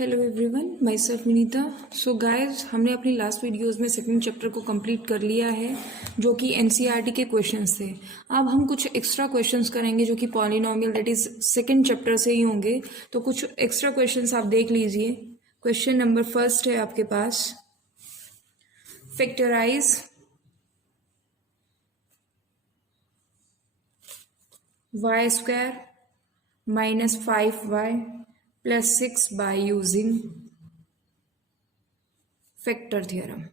Hello everyone, my self Vinita. So guys, हमने अपनी last videos में सेकंड चैप्टर को कंप्लीट कर लिया है, जो कि एनसीईआरटी के क्वेश्चंस थे। अब हम कुछ एक्स्ट्रा क्वेश्चंस करेंगे जो कि polynomial that is second chapter से ही होंगे। तो कुछ एक्स्ट्रा क्वेश्चंस आप देख लीजिए। क्वेश्चन नंबर फर्स्ट है आपके पास, factorise y² minus 5y plus 6 by using factor theorem।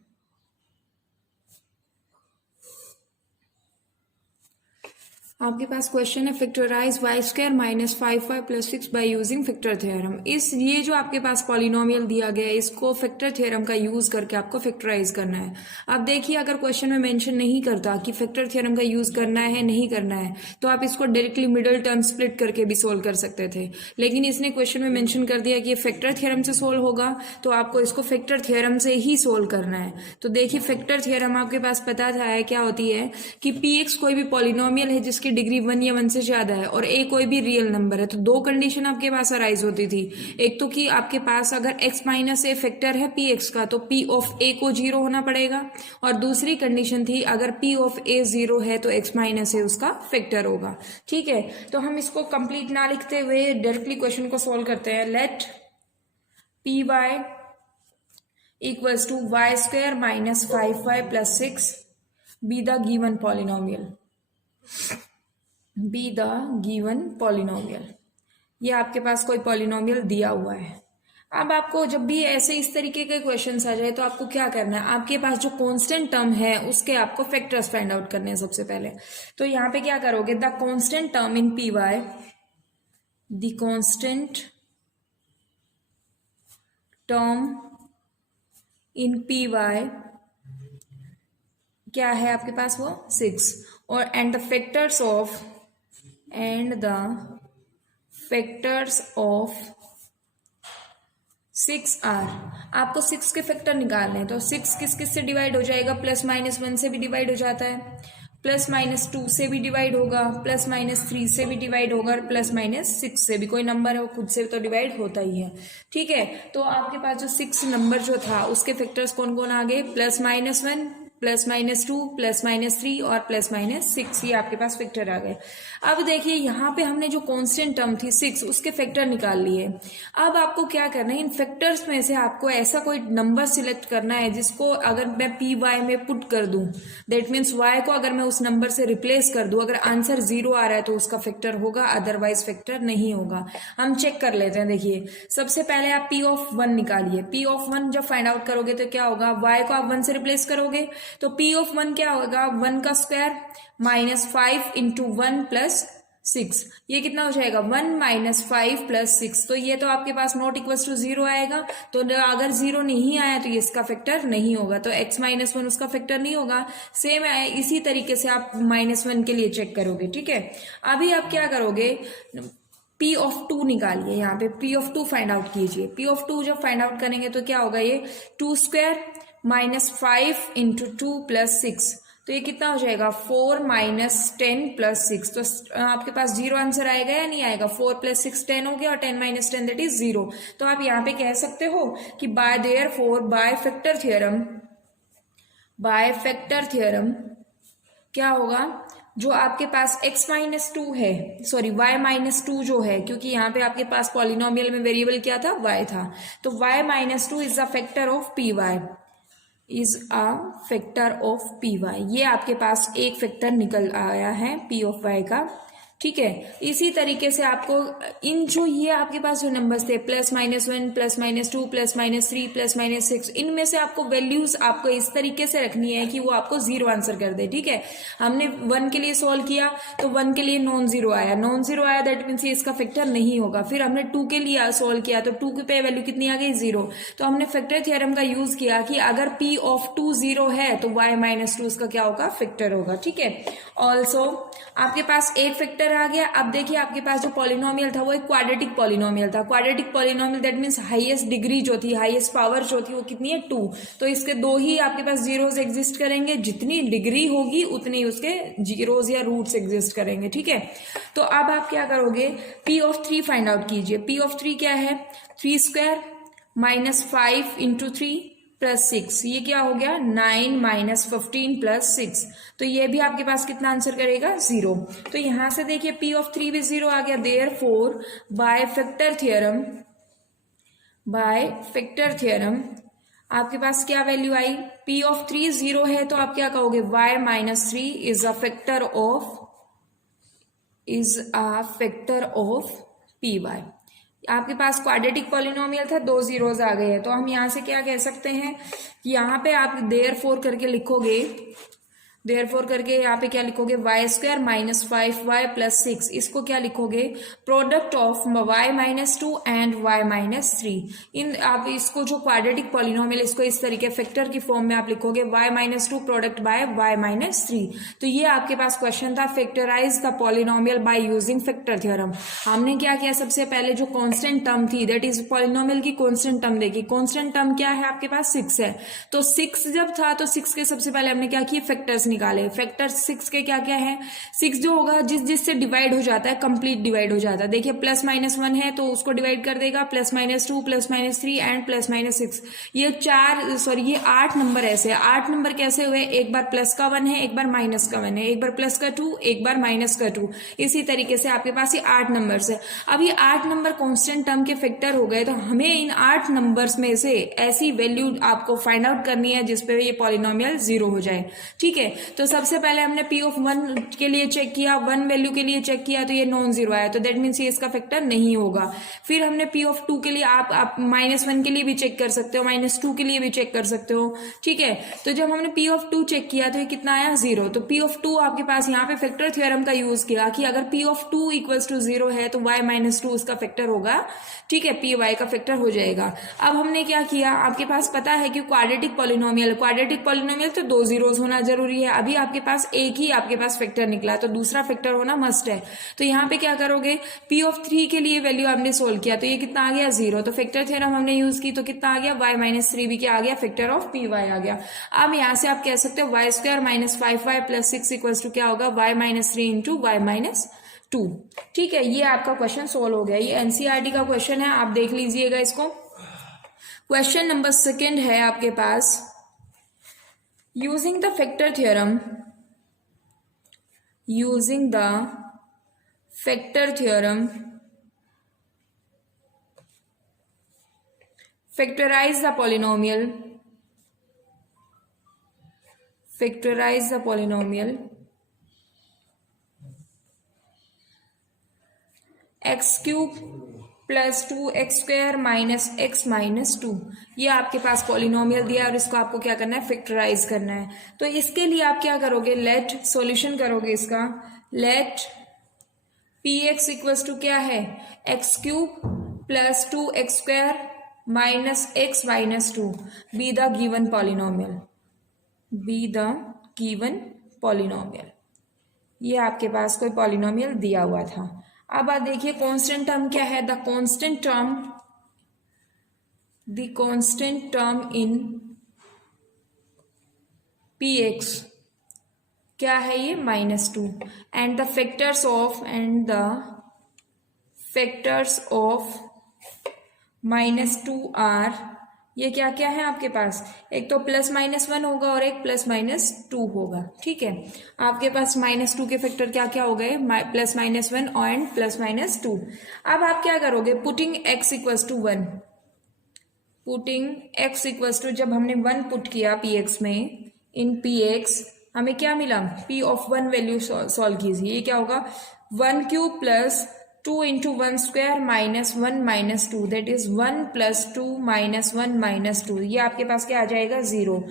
आपके पास क्वेश्चन है factorise y² minus 5y plus 6 by using factor theorem। ये जो आपके पास पॉलिनोमियल दिया गया है, इसको फैक्टर थ्योरम का यूज करके आपको फैक्टराइज करना है। अब देखिए, अगर क्वेश्चन में मेंशन नहीं करता कि फैक्टर थ्योरम का यूज करना है नहीं करना है, तो आप इसको डायरेक्टली मिडिल टर्म स्प्लिट करके भी सोल्व कर सकते थे। लेकिन इसने क्वेश्चन में मेंशन कर दिया कि ये फैक्टर थ्योरम से सोल्व होगा, तो आपको इसको फैक्टर थ्योरम से ही सोल्व करना है। तो देखिए, फैक्टर थ्योरम आपके पास पता था है क्या होती है कि px कोई भी पॉलिनोमियल है जिसकी डिग्री 1 या 1 से ज्यादा है और a कोई भी रियल नंबर है। तो दो कंडीशन आपके पास अराइज होती थी। एक तो कि आपके पास अगर x माइनस a फैक्टर है px का, तो p ऑफ a को 0 होना पड़ेगा। और दूसरी कंडीशन थी, अगर p ऑफ a 0 है तो x माइनस a उसका फैक्टर होगा। ठीक है, तो हम इसको कंप्लीट ना लिखते हुए डायरेक्टली क्वेश्चन को सोल्व करते हैं। Let py equals to y² minus 5y plus 6 be the given polynomial। ये आपके पास कोई पॉलिनोमियल दिया हुआ है। अब आपको जब भी ऐसे इस तरीके के क्वेश्चंस आ जाए तो आपको क्या करना है, आपके पास जो कांस्टेंट टर्म है उसके आपको फैक्टर्स फाइंड आउट करने हैं सबसे पहले। तो यहाँ पे क्या करोगे, the constant term in py, the constant term in py क्या है आपके पास, वो 6। और and the factors of 6 are, आपको 6 के फैक्टर निकालने हैं। तो 6 किस किस से डिवाइड हो जाएगा, प्लस माइनस 1 से भी डिवाइड हो जाता है, प्लस माइनस 2 से भी डिवाइड होगा, प्लस माइनस 3 से भी डिवाइड होगा, और प्लस माइनस 6 से भी। कोई नंबर है वो खुद से तो डिवाइड होता ही है। ठीक है, तो आपके पास जो 6 नंबर जो था उसके फैक्टर्स कौन कौन आ गए, plus minus 1, plus minus 2, plus minus 3 और प्लस माइनस 6, ये आपके पास फैक्टर आ गए। अब देखिए, यहाँ पे हमने जो कांस्टेंट टर्म थी 6, उसके फैक्टर निकाल लिए। अब आपको क्या करना है, इन फैक्टर्स में से आपको ऐसा कोई नंबर सिलेक्ट करना है जिसको अगर मैं py में पुट कर दूं, दैट मीन्स y को अगर मैं उस नंबर से रिप्लेस कर दूं, अगर आंसर 0 आ रहा है तो उसका फैक्टर होगा, अदरवाइज फैक्टर नहीं होगा। हम चेक कर लेते हैं। देखिए, सबसे पहले आप p ऑफ 1 निकालिए। p ऑफ 1 जब फाइंड आउट करोगे तो क्या होगा, y को आप 1 से रिप्लेस करोगे तो p ऑफ 1 क्या होगा, 1 का स्क्वायर माइनस 5 इंटू 1 प्लस 6, ये कितना हो जाएगा, 1 माइनस 5 प्लस 6। तो ये तो आपके पास नॉट इक्वल टू 0 आएगा। तो अगर 0 नहीं आया तो ये इसका फैक्टर नहीं होगा, तो x माइनस 1 उसका फैक्टर नहीं होगा। सेम इसी तरीके से आप -1 के लिए चेक करोगे। ठीक है, अभी आप क्या करोगे, p ऑफ 2 निकालिए। यहाँ पे p ऑफ 2 फाइंड आउट कीजिए। p ऑफ 2 जब फाइंड आउट करेंगे तो क्या होगा, ये 2 स्क्वायर माइनस 5 इंटू 2 प्लस 6, तो ये कितना हो जाएगा, 4 माइनस 10 प्लस 6। तो आपके पास 0 आंसर आएगा या नहीं आएगा, 4 प्लस 6 10 हो गया, और 10 माइनस 10 दैट इज 0। तो आप यहाँ पे कह सकते हो कि बाय फैक्टर थ्योरम क्या होगा, जो आपके पास x माइनस 2 है, सॉरी y माइनस 2 जो है, क्योंकि यहाँ पे आपके पास पॉलिनोमियल में वेरिएबल क्या था, y था, तो y minus 2 is a factor of py, ये आपके पास एक फैक्टर निकल आया है p ऑफ y का। ठीक है, इसी तरीके से आपको इन जो ये आपके पास जो नंबर्स थे, plus minus 1, plus minus 2, plus minus 3, plus minus 6, इनमें से आपको वैल्यूज आपको इस तरीके से रखनी है कि वो आपको 0 आंसर कर दे। ठीक है, हमने 1 के लिए सॉल्व किया तो 1 के लिए नॉन जीरो आया, दैट मीन्स इसका फैक्टर नहीं होगा। फिर हमने 2 के लिए सॉल्व किया तो 2 पे वैल्यू कितनी आ गई, 0। तो हमने फैक्टर थ्योरम का यूज किया कि अगर p ऑफ 2 0 है तो y माइनस 2 उसका क्या होगा, फैक्टर होगा। ठीक है, ऑल्सो आपके पास एक फैक्टर आ गया। अब देखिए, आपके पास जो पॉलिनोमियल था वो एक क्वाड्रेटिक पॉलिनोमियल था। Quadratic polynomial that means highest degree जो थी, हाईएस्ट पावर जो थी, वो कितनी है, 2। तो इसके 2 ही आपके पास जीरोस एग्जिस्ट करेंगे, जितनी डिग्री होगी उतने ही उसके जीरोस या रूट्स एग्जिस्ट करेंगे। ठीक है, तो अब आप क्या करोगे, p ऑफ 3 फाइंड आउट कीजिए। p ऑफ 3 क्या है, 3 स्क्वायर -5 × 3 + 6, ये क्या हो गया 9 - 15 + 6, तो ये भी आपके पास कितना आंसर करेगा 0। तो यहां से देखिए P ऑफ 3 भी 0 आ गया। देयरफॉर बाय फैक्टर थ्योरम आपके पास क्या वैल्यू आई, P ऑफ 3 0 है तो आप क्या कहोगे y - 3 is a factor of p y. आपके पास क्वाड्रेटिक पॉलिनोमियल था, 2 जीरोज आ गए हैं, तो हम यहां से क्या कह सकते हैं कि यहाँ पे आप देयरफॉर करके लिखोगे, देयरफॉर करके यहाँ पे क्या लिखोगे y² - 5y + 6, इसको क्या लिखोगे product of y - 2 and y - 3। इन आप इसको जो क्वाड्रेटिक पॉलिनोमियल इसको इस तरीके फैक्टर की फॉर्म में आप लिखोगे y - 2 प्रोडक्ट बाय y - 3। तो ये आपके पास क्वेश्चन था factorise the polynomial by using factor theorem. हमने क्या किया, सबसे पहले जो कांस्टेंट टर्म थी दैट इज पॉलिनोमियल की कांस्टेंट टर्म देखी। कांस्टेंट टर्म क्या है आपके पास 6 है, तो 6 जब था तो 6 के सबसे पहले हमने क्या किया फैक्टर्स निकाले। फैक्टर 6 के क्या क्या है, 6 जो होगा जिससे डिवाइड हो जाता है कंप्लीट डिवाइड हो जाता है। देखिए +-1 है तो उसको डिवाइड कर देगा, +-2 +-3 एंड +-6। ये 8 नंबर ऐसे 8 नंबर कैसे हुए, एक बार प्लस का 1 है, एक बार माइनस का 1 है, एक बार प्लस का 2, एक बार माइनस का 2। इसी तरीके से आपके पास ये 8 नंबर है। अब ये 8 नंबर कॉन्स्टेंट टर्म के फैक्टर हो गए, तो हमें इन 8 नंबर्स में से ऐसी वैल्यू आपको फाइंड आउट करनी है जिसपे ये पॉलिनोमियल 0 हो जाए। ठीक है, तो सबसे पहले हमने P ऑफ 1 के लिए चेक किया, 1 वैल्यू के लिए चेक किया तो ये नॉन जीरो आया, तो दैट मीन्स ये इसका फैक्टर नहीं होगा। फिर हमने P ऑफ 2 के लिए आप -1 के लिए भी चेक कर सकते हो, -2 के लिए भी चेक कर सकते हो। ठीक है, तो जब हमने P ऑफ 2 चेक किया तो ये कितना आया 0। तो P ऑफ 2 आपके पास यहाँ पे फैक्टर थ्योरम का यूज किया कि अगर P ऑफ 2 = 0 है तो y - 2 उसका फैक्टर होगा। ठीक है, P y का फैक्टर हो जाएगा। अब हमने क्या किया, आपके पास पता है कि क्वाड्रेटिक पॉलिनोमियल तो 2 जीरोस होना जरूरी है। अभी आपके पास एक ही आपके पास फैक्टर निकला तो दूसरा फैक्टर होना मस्ट है। तो यहाँ पे क्या करोगे, P ऑफ 3 के लिए वैल्यू हमने सोल्व किया तो ये कितना आ गया 0। तो फैक्टर थ्योरम हमने यूज की तो कितना आ गया y - 3 भी क्या आ गया फैक्टर ऑफ पी वाई आ गया। अब यहाँ से आप कह सकते हो y² - 5y + 6 = क्या होगा y - 3 × y - 2। ठीक है, ये आपका क्वेश्चन सोल्व हो गया। ये एनसीईआरटी का क्वेश्चन है, आप देख लीजिएगा इसको। क्वेश्चन नंबर 2 है आपके पास, using the factor theorem factorize the polynomial x³ + 2x² - x - 2। ये आपके पास पॉलिनोमियल दिया है और इसको आपको क्या करना है फैक्टराइज करना है। तो इसके लिए आप क्या करोगे, लेट सॉल्यूशन करोगे इसका, लेट px = क्या है x³ + 2x² - x - 2 be the given polynomial। ये आपके पास कोई पॉलिनोमियल दिया हुआ था। अब आप देखिए कांस्टेंट टर्म क्या है, the constant term in px क्या है ये -2 and the factors of -2 are, ये क्या क्या है आपके पास, एक तो +-1 होगा और एक +-2 होगा। ठीक है, आपके पास -2 के फैक्टर क्या क्या हो गए, +-1 एंड +-2। अब आप क्या करोगे, पुटिंग x = जब हमने 1 पुट किया px में, इन px हमें क्या मिला, P ऑफ 1 वैल्यू सॉल्व कीजिए, ये क्या होगा 1³ + 2 × 1² - 1 - 2 दैट इज 1 + 2 - 1 - 2। ये आपके पास क्या आ जाएगा 0।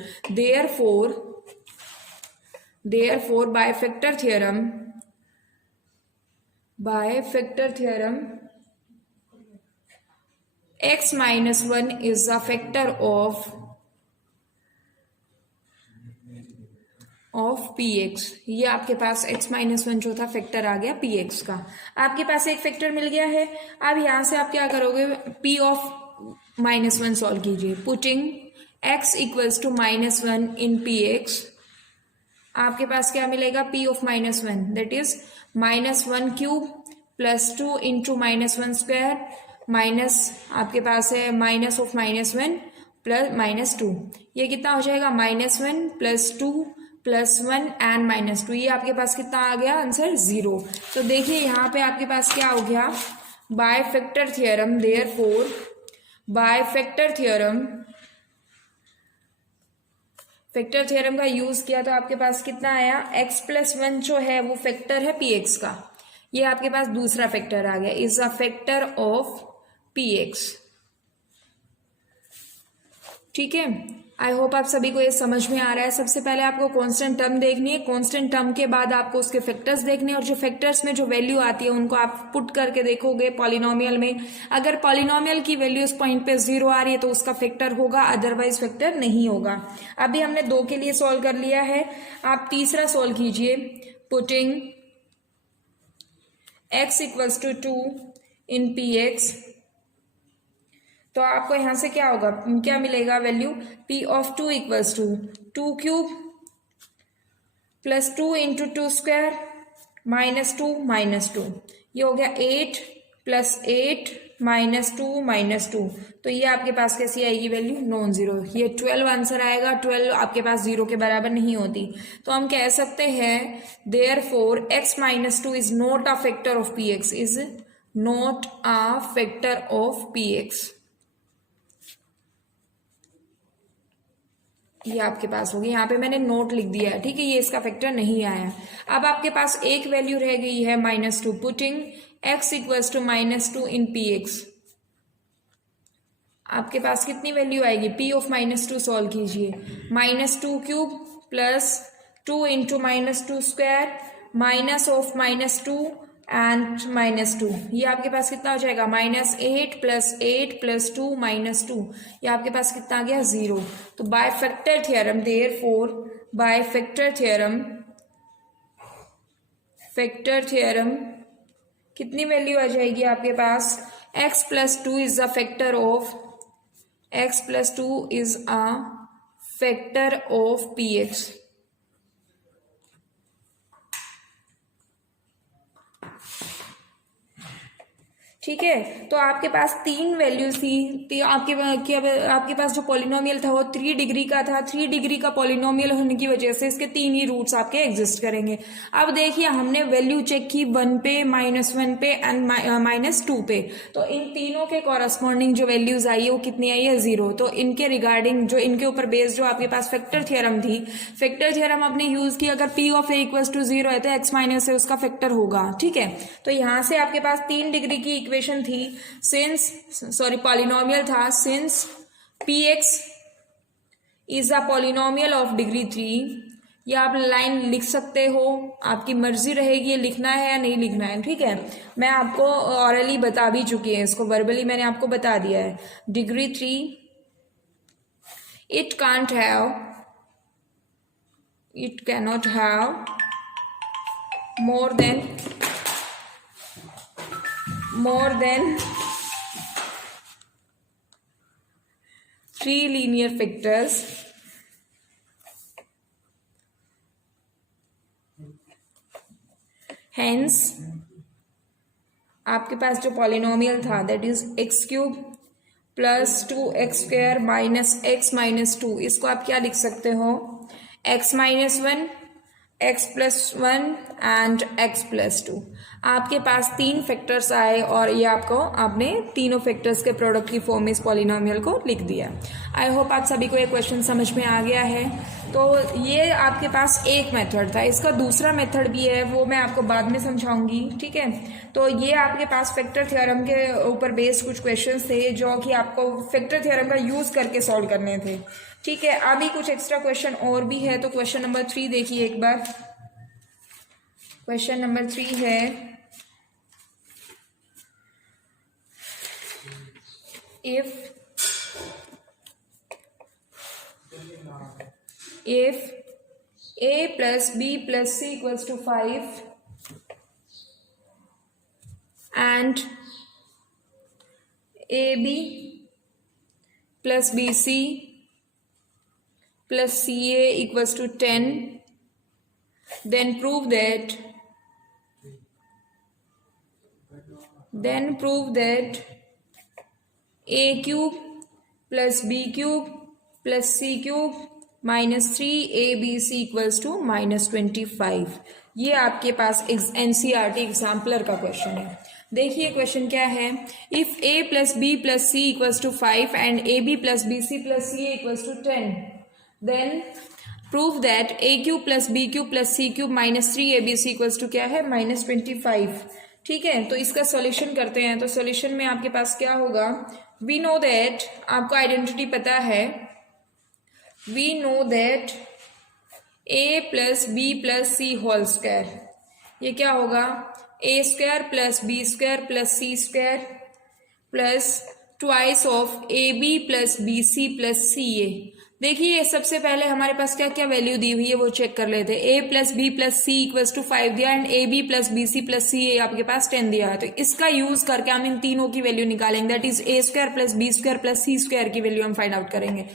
Therefore by factor theorem x - 1 is a factor of px। ये आपके पास x - 1 जो था फैक्टर आ गया px का। आपके पास एक फैक्टर मिल गया है। अब यहां से आप क्या करोगे, p ऑफ -1 सॉल्व कीजिए, पुटिंग x = -1 इन px, आपके पास क्या मिलेगा p of -1 that is -1³ + 2 × -1² minus आपके पास है माइनस ऑफ -1 प्लस -2, ये कितना हो जाएगा -1 + 2 + 1 एंड -2, ये आपके पास कितना आ गया आंसर 0। तो देखिए यहाँ पे आपके पास क्या हो गया, by factor theorem, therefore by factor theorem का यूज किया तो आपके पास कितना आया, x+1 जो है वो फैक्टर है px का, ये आपके पास दूसरा फैक्टर आ गया, is a factor of px। ठीक है, आई होप आप सभी को ये समझ में आ रहा है। सबसे पहले आपको कांस्टेंट टर्म देखनी है, कांस्टेंट टर्म के बाद आपको उसके फैक्टर्स देखने हैं, और जो फैक्टर्स में जो वैल्यू आती है उनको आप पुट करके देखोगे पॉलिनोमियल में। अगर पॉलिनोमियल की वैल्यू उस पॉइंट पे 0 आ रही है तो उसका फैक्टर होगा, अदरवाइज फैक्टर नहीं होगा। अभी हमने 2 के लिए सॉल्व कर लिया है, आप तीसरा सॉल्व कीजिए। पुटिंग x = 2 इन px, तो आपको यहां से क्या होगा, क्या मिलेगा value, p of 2 = 2 cube + 2 × 2 square -2 -2, ये हो गया 8 + 8 -2 -2, तो ये आपके पास कैसी आएगी वैल्यू, नॉन जीरो, ये 12 आंसर आएगा। 12 आपके पास 0 के बराबर नहीं होती, तो हम कह सकते हैं therefore x - 2 is not a factor of px, is not a factor of px। ये आपके पास होगी, यहाँ पे मैंने नोट लिख दिया है, ठीक है, ये इसका फैक्टर नहीं आया। अब आपके पास एक वैल्यू रह गई है -2, पुटिंग x = -2 इन px, आपके पास कितनी वैल्यू आएगी, p of -2 सॉल्व कीजिए, -2 क्यूब + 2 × -2 स्क्वायर -2 एंड -2, ये आपके पास कितना हो जाएगा, -8 + 8 + 2 -2, ये आपके पास कितना आ गया 0। तो by factor theorem, therefore by factor theorem कितनी वैल्यू आ जाएगी आपके पास, x+2 is a factor of px। ठीक है, तो आपके पास 3 वैल्यूज थी, आपके पास जो पॉलिनोमियल था वो 3 डिग्री का था। 3 डिग्री का पॉलिनोमियल होने की वजह से इसके 3 ही रूट्स आपके एग्जिस्ट करेंगे। अब देखिए हमने वैल्यू चेक की 1 पे, -1 पे एंड -2 पे, तो इन तीनों के कॉरस्पॉन्डिंग जो वैल्यूज आई है वो कितनी आई है, 0। तो इनके रिगार्डिंग जो इनके ऊपर बेस्ड जो आपके पास फैक्टर थ्योरम थी, फैक्टर थ्योरम आपने यूज की, अगर p of a = 0 है तो x - a उसका फैक्टर होगा। ठीक है, तो यहां से आपके पास 3 डिग्री की इक्वेशन थी, पॉलिनोमियल था, since px is a polynomial of degree 3, या आप लाइन लिख सकते हो, आपकी मर्जी रहेगी लिखना है या नहीं लिखना है। ठीक है, मैं आपको ऑरली बता भी चुकी है, इसको वर्बली मैंने आपको बता दिया है। Degree 3 it cannot have more than 3 linear factors, hence आपके पास जो पॉलिनोमियल था that is x³ + 2x² - x - 2, इसको आप क्या लिख सकते हो, x - 1 x+1 एंड x+2। आपके पास 3 फैक्टर्स आए और ये आपने तीनों फैक्टर्स के प्रोडक्ट की फॉर्म में इस पॉलिनोमियल को लिख दिया। आई होप आप सभी को ये क्वेश्चन समझ में आ गया है। तो ये आपके पास एक मेथड था, इसका दूसरा मेथड भी है, वो मैं आपको बाद में समझाऊंगी। ठीक है, तो ये आपके पास फैक्टर थ्योरम के ऊपर बेस्ड कुछ क्वेश्चंस थे जो कि आपको फैक्टर थ्योरम का यूज करके सॉल्व करने थे। ठीक है, अभी कुछ एक्स्ट्रा क्वेश्चन और भी है, तो क्वेश्चन नंबर 3 देखिए एक बार। क्वेश्चन नंबर 3 है, if a plus b plus c equals to 5 and ab plus bc plus ca equals to 10, then prove that a cube plus b cube plus c cube -3abc equals to -25। ये आपके पास NCERT exemplar का question है। देखिए question क्या है, if a plus b plus c equals to 5 and a b plus b c plus c equals to 10, then prove that a cube plus b cube plus c cube -3abc equals to क्या है -25। ठीक है, तो इसका solution करते हैं। तो solution में आपके पास क्या होगा, वी नो दैट, आपको आइडेंटिटी पता है, we know that a plus b plus c whole square, ये क्या होगा, a square plus b square plus c square plus twice of a b plus b c plus c a. देखिए सबसे पहले हमारे पास क्या क्या वैल्यू दी हुई है वो चेक कर लेते हैं। a plus b plus c equals to 5 दिया and a b plus b c plus c a आपके पास 10 दिया है। तो इसका यूज करके हम इन तीनों की वैल्यू निकालेंगे, that is a square plus b square plus c square की वैल्यू हम फाइंड आउट करेंगे।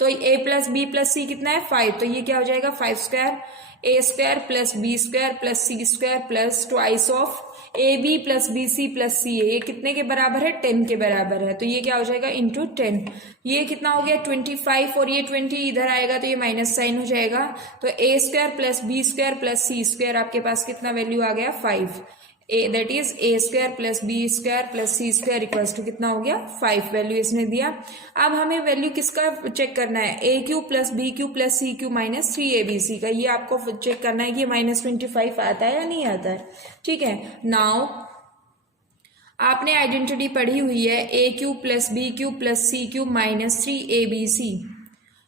तो a plus b plus c कितना है 5, तो ये क्या हो जाएगा 5 square, a square plus b square plus c square plus twice of a b plus b c plus c a, ये कितने के बराबर है 10 के बराबर है। तो ये क्या हो जाएगा इंटू 10, ये कितना हो गया 25 और ये 20 इधर आएगा तो ये माइनस साइन हो जाएगा। तो a square plus b square plus c square आपके पास कितना वैल्यू आ गया 5, a that is a square plus b square plus c square equals to कितना हो गया 5, वैल्यू इसने दिया। अब हमें वैल्यू किसका चेक करना है, a cube plus b cube plus c cube -3abc का, ये आपको चेक करना है कि -25 आता है या नहीं आता है। ठीक है, नाउ आपने आइडेंटिटी पढ़ी हुई है a cube plus b cube plus c cube -3abc,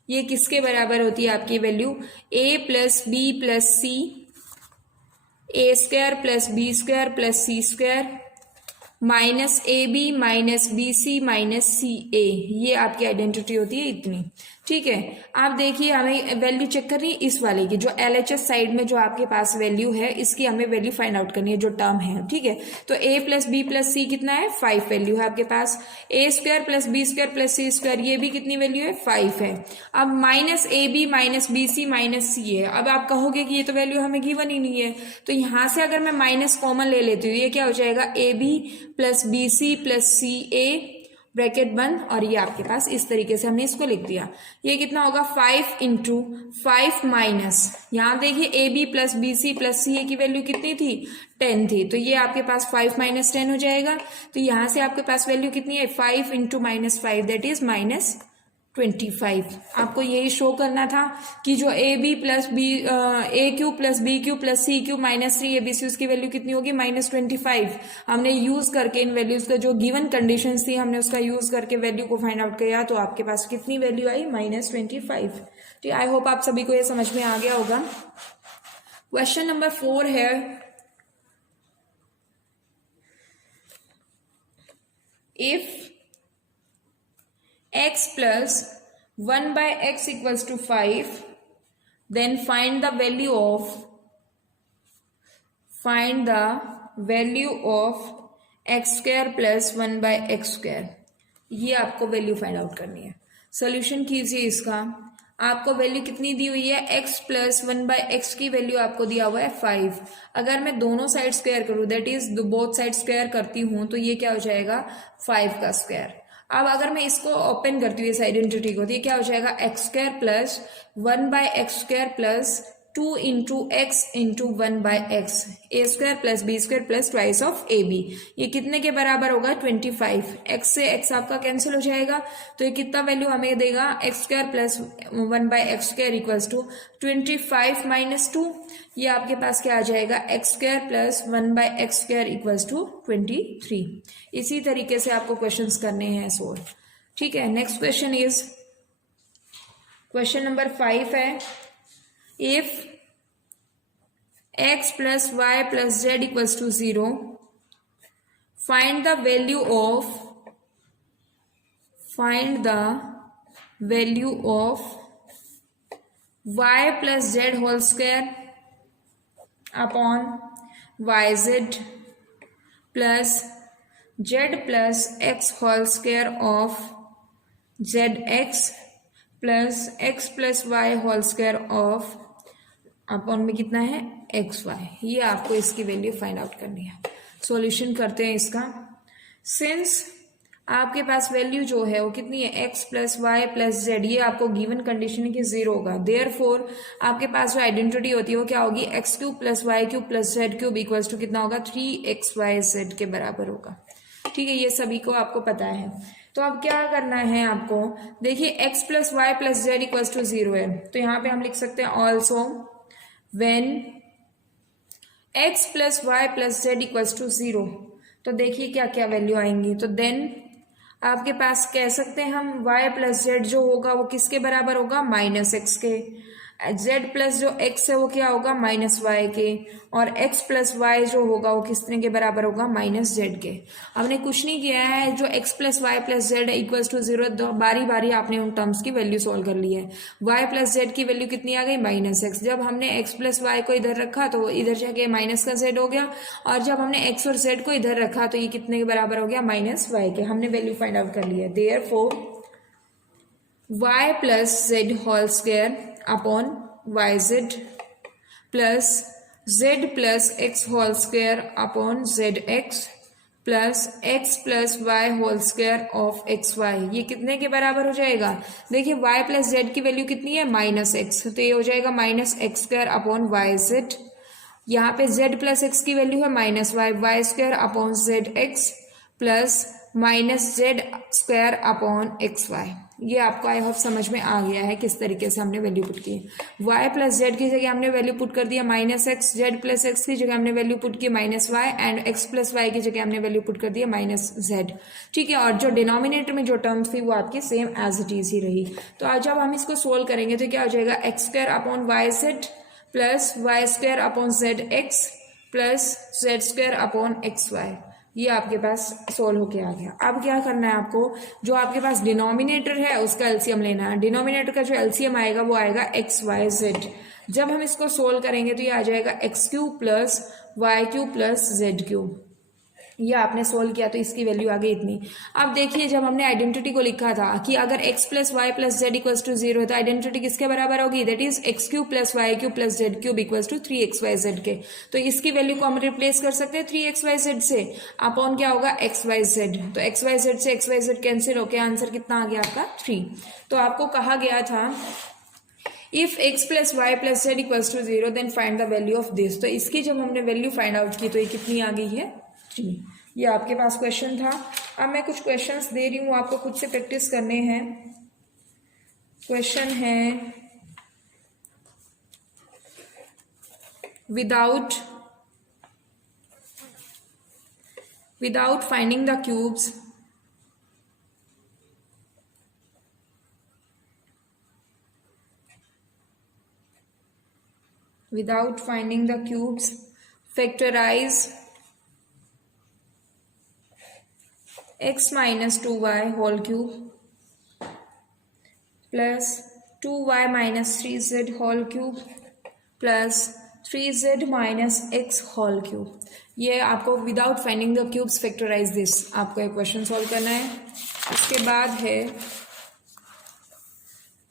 ये किसके बराबर होती है आपकी value, a plus b plus c a square plus b square plus c square minus a b minus b c minus c a, ये आपकी identity होती है इतनी। ठीक है, आप देखिए हमें वैल्यू चेक करनी है इस वाले की, जो LHS साइड में जो आपके पास वैल्यू है इसकी हमें वैल्यू फाइंड आउट करनी है, जो टर्म है। ठीक है, तो a plus b plus c कितना है 5 वैल्यू है आपके पास, a square plus b square plus c square ये भी कितनी वैल्यू है 5 है। अब minus a b minus b c minus c है, अब आप कहोगे कि ये तो वैल्यू हमें गिवन ही नहीं है, तो यहां से अगर मैं माइनस कॉमन ले लेती हूँ, ये क्या हो जाएगा a b plus b c plus c a bracket बंद, और ये आपके पास इस तरीके से हमने इसको लिख दिया। ये कितना होगा 5 इंटू 5 माइनस, यहाँ देखिए a b plus b c plus c a की वैल्यू कितनी थी 10 थी, तो ये आपके पास 5 माइनस 10 हो जाएगा। तो यहाँ से आपके पास वैल्यू कितनी है 5 इंटू -5 दैट इज -25। आपको यही शो करना था कि जो a b plus b a cube plus b cube plus c cube -3abc उसकी वैल्यू कितनी होगी -25। हमने यूज करके इन वैल्यूज का जो गिवन कंडीशंस थी हमने उसका यूज करके वैल्यू को फाइंड आउट किया, तो आपके पास कितनी वैल्यू आई -25। तो आई होप आप सभी को ये समझ में आ गया होगा। क्वेश्चन नंबर 4 है, if x plus 1 by x equals to 5, then find the value of x square plus 1 by x square। ये आपको वैल्यू फाइंड आउट करनी है। सोल्यूशन कीजिए इसका, आपको वैल्यू कितनी दी हुई है x प्लस 1 बाय एक्स की वैल्यू आपको दिया हुआ है 5। अगर मैं दोनों साइड स्क्वायर करूं that is both side square करती हूं तो ये क्या हो जाएगा 5 का स्क्वायर। अब अगर मैं इसको ओपन करती हूँ इस आइडेंटिटी को, तो ये क्या हो जाएगा x square plus 1 by x square plus 2 into x into 1 by x, a square plus b square plus twice of a b, ये कितने के बराबर होगा 25। एक्स से एक्स आपका कैंसिल हो जाएगा, तो ये कितना वैल्यू हमें देगा x square plus 1 by x square equals to 25 minus 2, ये आपके पास क्या आ जाएगा x square plus 1 by x square equals to 23। इसी तरीके से आपको क्वेश्चंस करने हैं सोल्व। ठीक है, next question is question number 5 है, if x plus y plus z equals to 0, find the value of y plus z whole square upon yz plus z plus x whole square of zx plus x plus y whole square of upon में कितना है x y, ये आपको इसकी value find out करनी है। Solution करते हैं इसका। सिंस आपके पास वैल्यू जो है वो कितनी है, x plus y plus z, ये आपको गिवन कंडीशन है कि 0 होगा। देयरफॉर आपके पास जो आइडेंटिटी होती है वो क्या होगी, x cube plus y cube plus z cube equals to कितना होगा, 3xyz के बराबर होगा। ठीक है, ये सभी को आपको पता है। तो अब क्या करना है आपको, देखिए x plus y plus z equals to 0 है, तो यहाँ पे हम लिख सकते हैं also when x plus y plus z equals to 0। तो देखिए क्या क्या वैल्यू आएंगी, तो देन आपके पास कह सकते हैं हम y प्लस जेड जो होगा वो किसके बराबर होगा, माइनस एक्स के। z प्लस जो x है वो क्या होगा, माइनस वाई के। और x प्लस वाई जो होगा वो किसने के बराबर होगा, माइनस जेड के। हमने कुछ नहीं किया है, जो x plus y plus z equals to 0, बारी बारी आपने उन टर्म्स की वैल्यू सॉल्व कर ली है। y प्लस जेड की वैल्यू कितनी आ गई, माइनस एक्स। जब हमने x प्लस वाई को इधर रखा तो इधर जाके माइनस का z हो गया, और जब हमने x और z को इधर रखा तो ये कितने के बराबर हो गया, माइनस वाई के। हमने वैल्यू फाइंड आउट कर लिया। Therefore y plus z whole square upon y z plus z plus x whole square upon z x plus x plus y whole square of x y, ये कितने के बराबर हो जाएगा, देखिए y प्लस जेड की वैल्यू कितनी है, माइनस एक्स, तो ये हो जाएगा minus x square upon y z. यहाँ पे z प्लस एक्स की वैल्यू है minus y, y square upon z x plus minus z square upon x y. ये आपको आई होप समझ में आ गया है किस तरीके से हमने वैल्यू पुट की। y प्लस जेड की जगह हमने वैल्यू पुट कर दिया minus x, z plus x की जगह हमने वैल्यू पुट की minus y, and x plus y की जगह हमने वैल्यू पुट कर दिया माइनस जेड। ठीक है, और जो डिनोमिनेटर में जो टर्म्स थी वो आपकी सेम एज इट इज ही रही। तो आज जब हम इसको सोल्व करेंगे तो क्या हो जाएगा, x square upon y z plus y square upon z x plus z square upon x y, ये आपके पास सोल्व होके आ गया। अब क्या करना है आपको, जो आपके पास डिनोमिनेटर है उसका एलसीएम लेना है। डिनोमिनेटर का जो एलसीएम आएगा वो आएगा एक्स वाई जेड। जब हम इसको सोल्व करेंगे तो ये आ जाएगा x cube plus y cube plus z cube. ये आपने सोल्व किया तो इसकी वैल्यू आ गई इतनी। अब देखिए जब हमने आइडेंटिटी को लिखा था कि अगर x plus y plus z equals to 0 है तो आइडेंटिटी किसके बराबर होगी, that is x cube plus y cube plus z cube equals to 3xyz के। तो इसकी वैल्यू को हम रिप्लेस कर सकते हैं 3xyz से, अपॉन क्या होगा xyz। तो xyz से xyz कैंसिल होकर आंसर कितना आ गया आपका 3। तो आपको कहा गया था if x plus y plus z equals to 0 then find the value of this. तो इसकी जब हमने वैल्यू फाइंड आउट की तो ये कितनी आ गई है 3। ये आपके पास क्वेश्चन था। अब मैं कुछ क्वेश्चंस दे रही हूँ, आपको खुद से प्रैक्टिस करने हैं। क्वेश्चन है without finding the cubes factorize x minus 2y whole cube plus 2y minus 3z whole cube plus 3z minus x whole cube। ये आपको without finding the cubes factorise this आपको एक क्वेश्चन सॉल्व करना है। इसके बाद है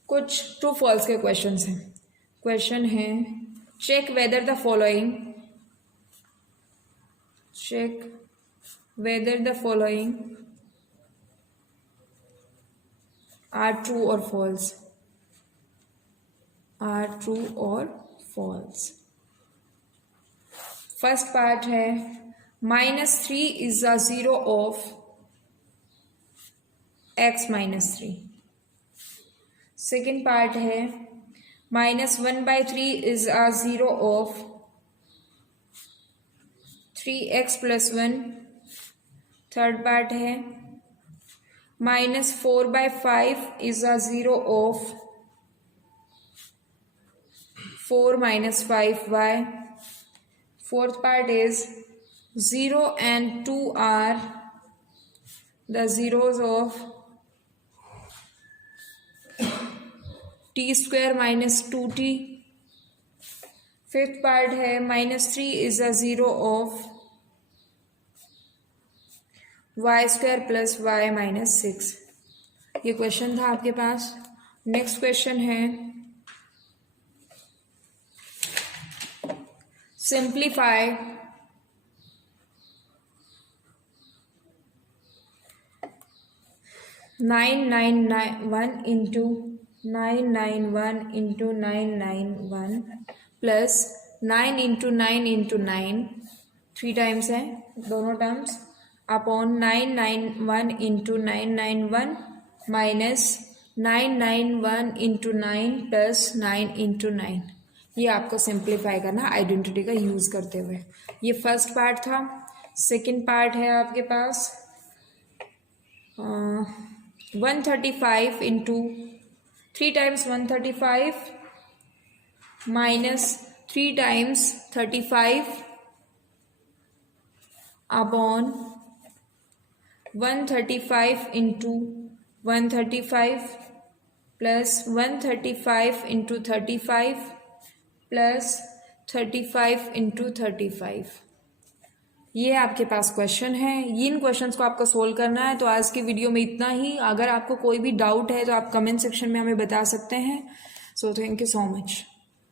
कुछ ट्रू फॉल्स के क्वेश्चंस हैं। क्वेश्चन है check whether the following are true or false। First part है -3 is a zero of x minus 3। Second part है -1/3 is a zero of 3x plus 1। Third part है -4/5 is a zero of 4 minus 5y। Fourth part is 0 and 2 are the zeros of t square minus 2t। Fifth part है -3 is a zero of y square plus y minus 6। ये question था आपके पास। Next question है 991 into 991 plus 9 into 9 3 times है दोनों terms upon 991 into 991 minus 991 into 9 plus 9 into 9। ये आपको simplify करना आइडेंटिटी का यूज़ करते हुए। ये फर्स्ट पार्ट था। सेकंड पार्ट है आपके पास 135 into 3 times 135 minus 3 times 35 upon 135 into 135 plus 135 into 35 plus 35 into 35। ये आपके पास क्वेश्चन है। इन क्वेश्चंस को आपको सोल्व करना है। तो आज की वीडियो में इतना ही। अगर आपको कोई भी डाउट है तो आप कमेंट सेक्शन में हमें बता सकते हैं। So thank you so much.